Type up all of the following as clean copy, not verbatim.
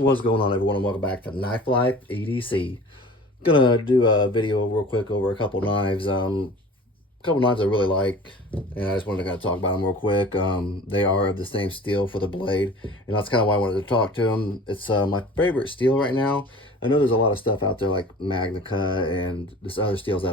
What's going on, everyone, and welcome back to Knife Life EDC. Gonna do a video real quick over a couple knives. A couple knives I really like, and I just wanted to kind of talk about them real quick. They are of the same steel for the blade, and that's kind of why I wanted to talk to them. It's my favorite steel right now. I know there's a lot of stuff out there like Magnica and this other steels that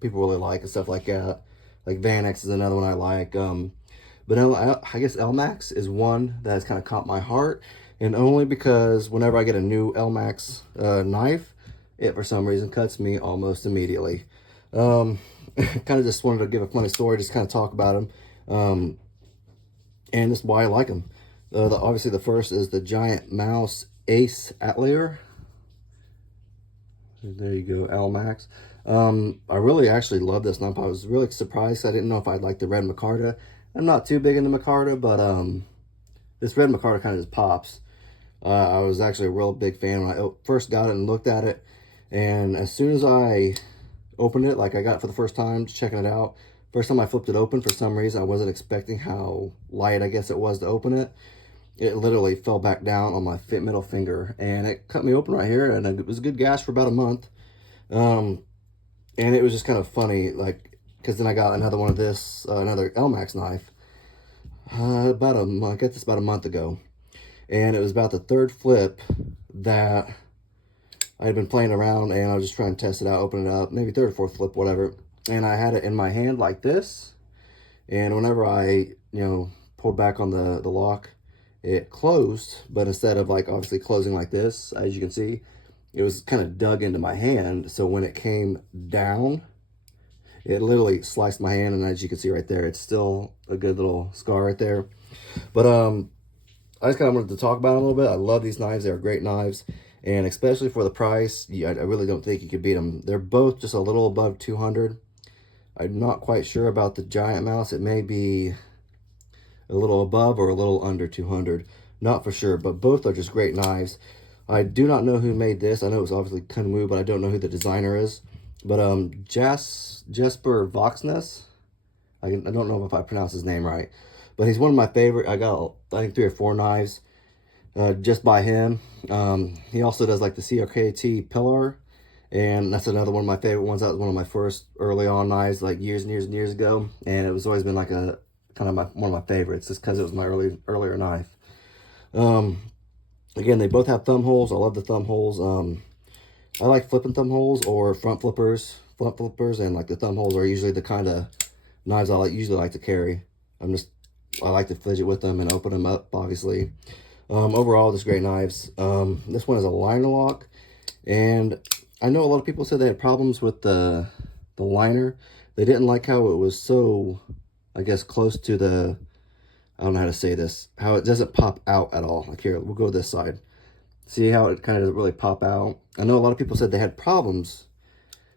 people really like and stuff like that. Like Vanex is another one I like. But I guess Elmax is one that has kind of caught my heart, and only because whenever I get a new Elmax knife, it for some reason cuts me almost immediately. Kind of just wanted to give a funny story, just kind of talk about them, and that's why I like them. Obviously, the first is the Giantmouse Ace Atelier. There you go, Elmax. I really actually love this knife. I was really surprised. I didn't know if I'd like the red micarta. I'm not too big into micarta, but this red micarta kind of just pops. I was actually a real big fan when I first got it and looked at it, and as soon as I opened it, like I got it for the first time, just checking it out. First time I flipped it open, for some reason I wasn't expecting how light I guess it was to open it. It literally fell back down on my middle finger, and it cut me open right here, and it was a good gash for about a month. And it was just kind of funny, like, because then I got another one of this, another Elmax knife, I got this about a month ago, and it was about the third flip that I had been playing around, and I was just trying to test it out, open it up, maybe third or fourth flip, whatever, and I had it in my hand like this, and whenever I, pulled back on the lock, it closed, but instead of like obviously closing like this, as you can see, it was kind of dug into my hand, so when it came down, it literally sliced my hand, and as you can see right there, it's still a good little scar right there. But I just kind of wanted to talk about them a little bit. I love these knives. They're great knives, and especially for the price, I really don't think you could beat them. They're both just a little above 200. I'm not quite sure about the Giantmouse. It may be a little above or a little under 200. Not for sure, but both are just great knives. I do not know who made this. I know it's obviously Kunwu, but I don't know who the designer is. But Jesper Voxness, I don't know if I pronounced his name right, but he's one of my favorite. I got, I think, 3 or 4 knives just by him. He also does like the CRKT Pillar, and that's another one of my favorite ones. That was one of my first early on knives, like years and years and years ago, and it was always been like a kind of one of my favorites, just because it was my earlier knife. Again, they both have thumb holes. I love the thumb holes. I like flipping thumb holes or front flippers, and like the thumb holes are usually the kind of knives I usually like to carry. I like to fidget with them and open them up, obviously. Overall, just great knives. This one is a liner lock, and I know a lot of people said they had problems with the liner. They didn't like how it was so, I guess, close to the, I don't know how to say this, how it doesn't pop out at all. Like here, we'll go this side. See how it kind of doesn't really pop out? I know a lot of people said they had problems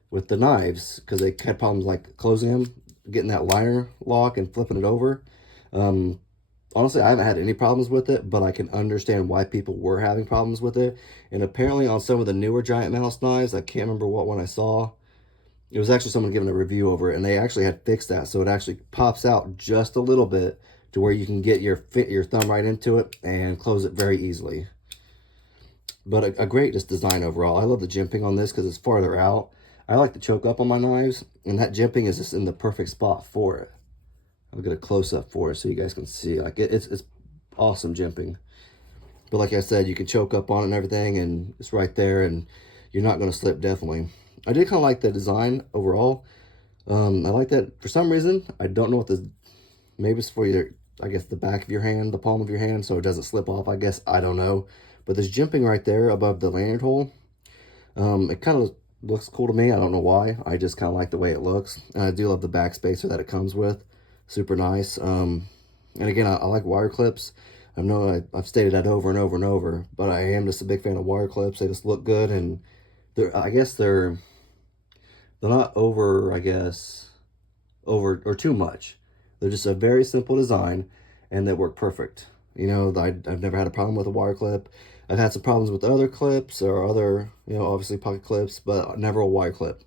with the knives because they had problems like closing them, getting that liner lock and flipping it over. Honestly, I haven't had any problems with it, but I can understand why people were having problems with it. And apparently on some of the newer Giantmouse knives, I can't remember what one I saw, it was actually someone giving a review over it, and they actually had fixed that, so it actually pops out just a little bit to where you can get your thumb right into it and close it very easily. But a great just design overall. I love the jimping on this because it's farther out. I like to choke up on my knives, and that jimping is just in the perfect spot for it. I'll get a close-up for it so you guys can see. Like it's awesome jimping. But like I said, you can choke up on it and everything, and it's right there, and you're not going to slip, definitely. I did kind of like the design overall. I like that for some reason. I don't know what this, maybe it's for your, I guess, the back of your hand, the palm of your hand, so it doesn't slip off, I guess. I don't know. But there's jimping right there above the lanyard hole. It kind of looks cool to me. I don't know why. I just kind of like the way it looks. And I do love the back spacer that it comes with. Super nice. And again, I like wire clips. I know I've stated that over and over and over, but I am just a big fan of wire clips. They just look good, and I guess they're not over, I guess, over or too much. They're just a very simple design, and they work perfect. I've never had a problem with a wire clip. I've had some problems with other clips or other, obviously pocket clips, but never a wire clip.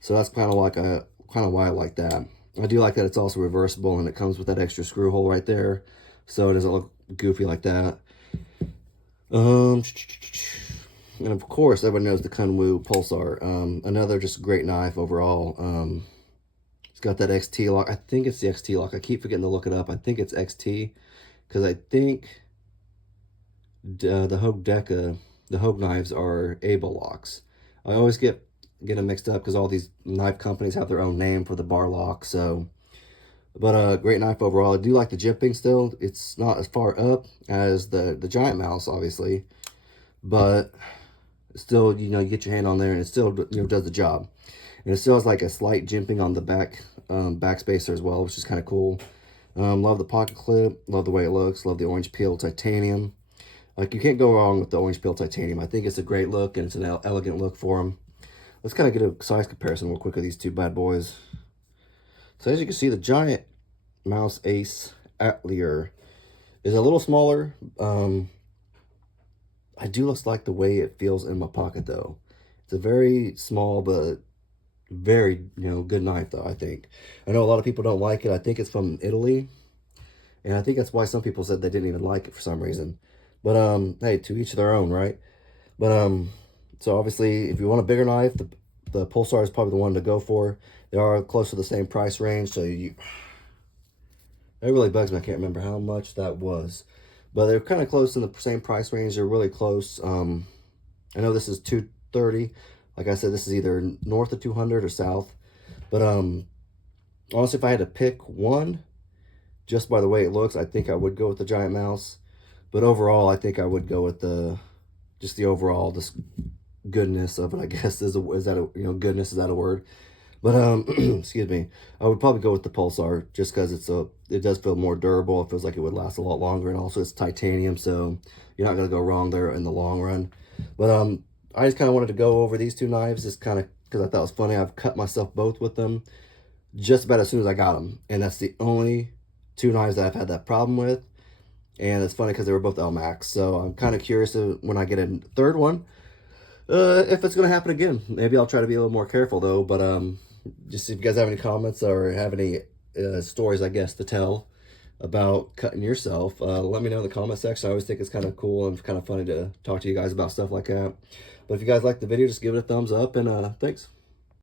So that's kind of why I like that. I do like that it's also reversible, and it comes with that extra screw hole right there, so it doesn't look goofy like that. Um, and of course, everybody knows the Kunwu Pulsar. Another just great knife overall. It's got that XT lock. I think it's the XT lock. I keep forgetting to look it up. I think it's XT because I think the Hogue Deca, the Hogue knives are able locks. I always get them mixed up because all these knife companies have their own name for the bar lock. So, but great knife overall. I do like the jimping still. It's not as far up as the giantmouse, obviously, but still, you know, you get your hand on there and it still, you know, does the job. And it still has like a slight jimping on the back spacer as well, which is kind of cool. Love the pocket clip, love the way it looks, love the orange peel titanium. Like, you can't go wrong with the orange peel titanium. I think it's a great look and it's an elegant look for them. Let's kind of get a size comparison real quick of these two bad boys. So as you can see, the giant mouse Ace Atelier is a little smaller. I do like the way it feels in my pocket though. It's a very small but very, you know, good knife though, I think. I know a lot of people don't like it. I think it's from Italy. And I think that's why some people said they didn't even like it for some reason. But hey, to each their own, right? But so obviously if you want a bigger knife, the Pulsar is probably the one to go for. They are close to the same price range, so it really bugs me. I can't remember how much that was. But they're kind of close in the same price range. They're really close. I know this is 230. Like I said, this is either north of 200 or south. But honestly, if I had to pick one, just by the way it looks, I think I would go with the giantmouse. But overall, I think I would go with just the overall goodness of it. I guess is that a, you know, goodness, is that a word? But excuse me, I would probably go with the Pulsar just because it does feel more durable. It feels like it would last a lot longer, and also it's titanium, so you're not gonna go wrong there in the long run. But I just kind of wanted to go over these two knives, just kind of because I thought it was funny. I've cut myself both with them just about as soon as I got them, and that's the only two knives that I've had that problem with. And it's funny because they were both Elmax, so I'm kind of curious when I get a third one, if it's gonna happen again. Maybe I'll try to be a little more careful though. But just if you guys have any comments or have any stories, I guess, to tell about cutting yourself, let me know in the comment section. I always think it's kind of cool and kind of funny to talk to you guys about stuff like that. But if you guys like the video, just give it a thumbs up, and thanks.